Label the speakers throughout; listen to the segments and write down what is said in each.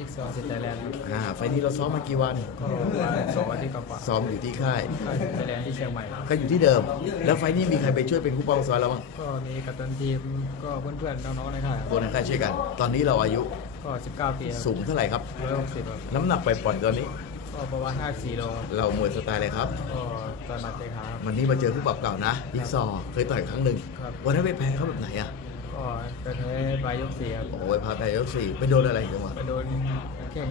Speaker 1: จิ๊กซอว์สไตล์แลนด์ครับ
Speaker 2: อ่าไฟล์นี้เราซ้อมมากี่วัน
Speaker 1: ก็สองอาทิตย์กว่า
Speaker 2: ซ้อมอยู่ที่ค่าย
Speaker 1: ๆก็สไตล์แลนด์ที่เชียงใหม่ครับ
Speaker 2: ก็อยู่ที่เดิม แล้วไฟล์นี้มีใครไปช่วยเป็นผู้ป้องซ้อมเราบ้าง
Speaker 1: ก็มีกัปตันทีมก็เพื่อนๆน้องๆในค่ายค
Speaker 2: ตัว
Speaker 1: รับ
Speaker 2: ในค่ายช่วยกัน ตอนนี้เราอายุ
Speaker 1: ก็ 19 ปีครับ
Speaker 2: สูงเท่าไหร่ครับ
Speaker 1: ร้อยหกสิบครับ
Speaker 2: น้ำหนักไปปล่อยๆตอนนี้
Speaker 1: ก็ประมาณ54โลครับ
Speaker 2: เรามวยสไตล์อะไรครับ
Speaker 1: ก็ตอนมาเตะขาครับ
Speaker 2: วันนี้มาเจอผู้ปรับเก่านะยิกซอว์เคยต่อยครั้งหนึ่ง
Speaker 1: ครับ
Speaker 2: วันนั้นไปแพ้เขาแบบไหนอะ
Speaker 1: ก็เป็นเทปลายยกสี่ครับ
Speaker 2: โอ้ยพาไปยกสี่ไปโดนอะไรจังหวะ
Speaker 1: ไปโดนแข่ง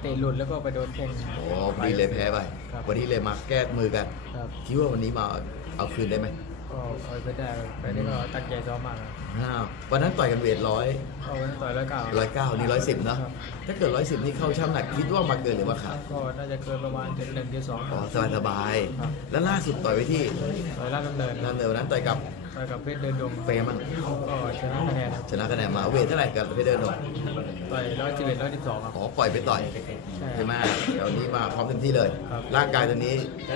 Speaker 1: เตะหลุดแล้วก็ไปโดนแข่ง
Speaker 2: โอ้พอดีเลยแพ้ไป
Speaker 1: ครับ
Speaker 2: วันนี้เลยมาแก้มือกัน
Speaker 1: ครับ
Speaker 2: คิดว่าวันนี้มาเอาคืนได้ไหม
Speaker 1: ก็เอาไปได้ครับแต่นี่ก็ตั้งใจซ้อมมากครับ
Speaker 2: อ้าววันนั้นต่อยกันเวทร้อย
Speaker 1: ก็วันนั้นต่อยร้อยเก้า
Speaker 2: ร้อยเก้านี่ร้อยสิบเนอะ
Speaker 1: ครับ
Speaker 2: ถ้าเกิดร้อยสิบนี่เข้าช่างหนักคิดว่ามาเกินหรือว่าขาด
Speaker 1: ก็น่าจะเกินประมาณจุดหนึ่งจุดสอง
Speaker 2: อ๋อสบายสบาย
Speaker 1: ครับ
Speaker 2: แล้วล่าสุดต่อยไปที่
Speaker 1: ต่อยลาดดำเนิน
Speaker 2: นั่นเดิมนั้นต่อยกับ
Speaker 1: ต่อยกับเพชรเดินดง
Speaker 2: เฟรมัน
Speaker 1: ก็ชนะคะแนนครับ
Speaker 2: ชนะคะแนนมาเวทเท่าไหร่กับเพชรเดินหน
Speaker 1: ต่อยร้อยสิบเอ็ดร้อยสิบสองครับ
Speaker 2: อ๋อปล่อยไปต่อย
Speaker 1: ใช่
Speaker 2: ใช่ไหมเดี๋ยวนี้มาพร้อมเต็มที่เลย
Speaker 1: ครับ
Speaker 2: ร่างกายตอนนี้
Speaker 1: ก็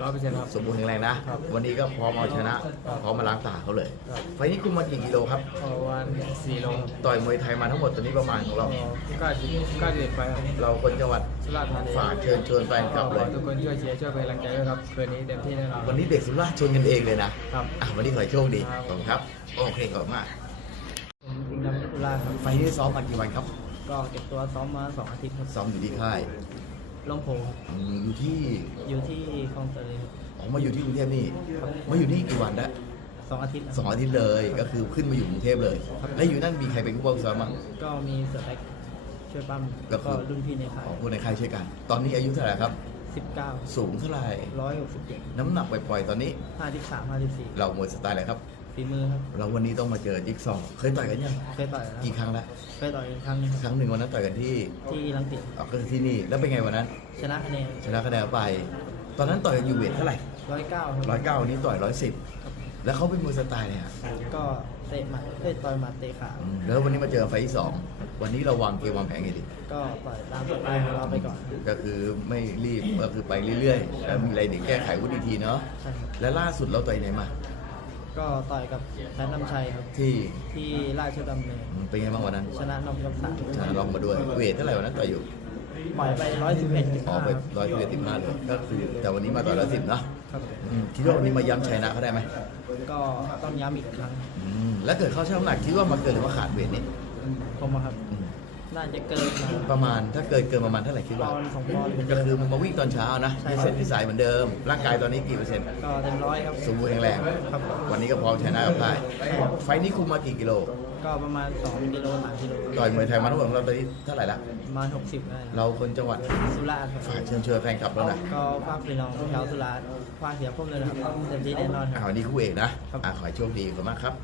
Speaker 1: ร้อยเปอร์เซ็นต์ครับ
Speaker 2: สมบูรณ์แข็งแรงนะ
Speaker 1: ครับ
Speaker 2: วันนี้ก็พร้อมเอาชนะ พร้อมมาล้างตาเขาเลย
Speaker 1: ครับ
Speaker 2: ไฟล์นี้คุมมากี่กิโลครับ
Speaker 1: ก็วันสี่โล
Speaker 2: ต่อยมวยไทยมาทั้งหมดตอนนี้ประมาณของเรา
Speaker 1: ก็เก้าสิบเก้าสิบเอ็ดไปครับ
Speaker 2: เราคนจังหวัด
Speaker 1: สุราษฎร์ธานี
Speaker 2: ฝากเชิญชวนแฟนคลับ
Speaker 1: ข
Speaker 2: เล
Speaker 1: อยทุกคนช่วยเชียร์ช่วยเป็นกำลังใจด้วยครับคืนนี้เต็มที่แน่นอน
Speaker 2: วันนี้เด็กสุราษฎร์ชวนกันเองเลยนะครับอะวันนี้ขอให้โชคดี
Speaker 1: ครับ
Speaker 2: ขอบคุณครับโอเคขอบคุณมาก
Speaker 1: ผมอิงดำสุราษฎร์ครับ
Speaker 2: ไฟล์นี้ซ้อมมากี่วันครับ
Speaker 1: ก็เก็บตัวซ้อมมาสองอาทิตย์ครับ
Speaker 2: ซ้อมอยู่ที่ค่าย
Speaker 1: ลงโพงครับ
Speaker 2: อืมอยู่ที่
Speaker 1: อยู่ที่คลองเตยครับ
Speaker 2: อ๋อมาอยู่ที่กรุงเทพนี่มาอยู่นี่กี่วันแล้ว
Speaker 1: สองอาทิตย์ครับ
Speaker 2: สองอาทิตย์เลยก็คือขึ้นมาอยู่กรุงเทพเลยแล้วอยู่นั่นมีใครเป็นผู้ป้องซ้อมบ้าง
Speaker 1: ก็มีเสือแบ็กช่วยปั้ม
Speaker 2: ก็
Speaker 1: แล้ว
Speaker 2: คื
Speaker 1: ก็
Speaker 2: อ
Speaker 1: รุ่นพี่ในค่าย
Speaker 2: ของคนในค่ายช่วยกัน ตอนนี้อายุเท่าไหร่ครับ
Speaker 1: สิบเก้า
Speaker 2: สูงเท่าไหร่
Speaker 1: ร้อยหกสิบเจ็ด
Speaker 2: น้ำหนักปล่อยๆตอนนี้
Speaker 1: ห้าสิบสามห้าสิบสี่
Speaker 2: เราหมดสไตล์อะไรครับ
Speaker 1: ฝีมือครับ
Speaker 2: เราวันนี้ต้องมาเจอจิ๊กซอว์เคยต่อยกันยัง
Speaker 1: เคยต่อยแล้ว
Speaker 2: กี่ครั้งแล้ว
Speaker 1: เคยต่อยอีกครั้งหนึง
Speaker 2: ครั้งหนึ่งวันนั้นต่อยกันที่
Speaker 1: ที่ลังสิต
Speaker 2: อ๋อก็คือที่นี่แล้วเป็นไงวันนั้น
Speaker 1: ชนะคะแนน
Speaker 2: ชนะคะแนนไป ตอนนั้นต่อยกันอยู่เวทเท่าไหร่
Speaker 1: ร้อยเก้าครับ
Speaker 2: ร้อยเก้าวันนี้ต่อยร้อยสิบแล้วเขาเป็นมวยสไตล์เนี่ย
Speaker 1: ก็เตะหมัดเอ้ยต่อยหมัดเตะขา
Speaker 2: อืมแล้ววันนี้มาเจอไฟล์ที่สอง วันนี้เราวางเกมวางแผนไงดี
Speaker 1: ก็ต่อยตามสไตล์ของเราไปก่อน
Speaker 2: ก็คือไม่รีบก็คือไปเรื่อยๆแล้วมีอะไรเดี๋ยวแก้ไขวุฒิทีเนาะ
Speaker 1: ใช่ครับ
Speaker 2: และล่าสุดเราต่อยไหนมา
Speaker 1: ก็ต่อยกับแพทย์น้ำชัยครับ
Speaker 2: ที่
Speaker 1: ที่ราชดำเนิน
Speaker 2: อืมเป็นไงบ้างวันนั้น
Speaker 1: ชนะนอกยกสาม
Speaker 2: ชนะลองมาด้วยเวทเท่าไหร่วันนั้นต่อยอยู่
Speaker 1: ปล่อยไปร้อยสิบเอ็ดจุด
Speaker 2: ออ
Speaker 1: ห้าก
Speaker 2: ไปร้อยสิบเอ็ดสิบห้าเลยก็คือแต่วันนี้มาต่อยร้อยสิบเนาะ
Speaker 1: ครับ
Speaker 2: อืมคิดว่าวันนี้มาย้ำชัยนะเขาได้ไหม
Speaker 1: ก็ต้องย้ำอีกครั้ง
Speaker 2: อืมแล้วเกิดเขาช่างน้ำหนักคิดว่ามาเกินหรือว่าขาดเวทนี่
Speaker 1: ผมอะครับ
Speaker 2: อืม
Speaker 1: น่าจะเกินมา
Speaker 2: ประมาณถ้าเกินเกินประมาณเท่าไหร่คิด
Speaker 1: ป
Speaker 2: ว่า
Speaker 1: อนด์สองปอนด์เหมือน
Speaker 2: ก็
Speaker 1: เดิ
Speaker 2: คือ
Speaker 1: ม
Speaker 2: มาวิ่งตอนเช้านะ
Speaker 1: ใช่
Speaker 2: ที่เสร็จที่สายเหมือนเดิม ร่างกายตอนนี้กี่เปอร์เซ็นต์
Speaker 1: ก็เต็มร้อยครับ
Speaker 2: สมบูรณ์แข็งแรง
Speaker 1: ครับ
Speaker 2: วันนี้ก็พร้อมชนะกับพ่ายไฟล์นี้คุมมากี่กิโล
Speaker 1: ก็ประมาณสองกิโลสามกิโล
Speaker 2: ต่อยมวยไทยมาทั้งหมดของเราตอนนี้เท่าไหร่ละ
Speaker 1: ประมาณหกสิบได้
Speaker 2: เราคนจังหวัด
Speaker 1: สุราษฎร์ครับ
Speaker 2: ฝากเชิญชวนแฟนคลับเราหน่อย
Speaker 1: ก็ภาคพี่น้องชาวสุราษฎร์ฝากเสียพุ่มเลยนะครับเต็มที่แน่นอนค
Speaker 2: อ่า
Speaker 1: รับ
Speaker 2: วันนี้คู่เอกนะอ่าขอให้โชคดีขอบคุณมากครับ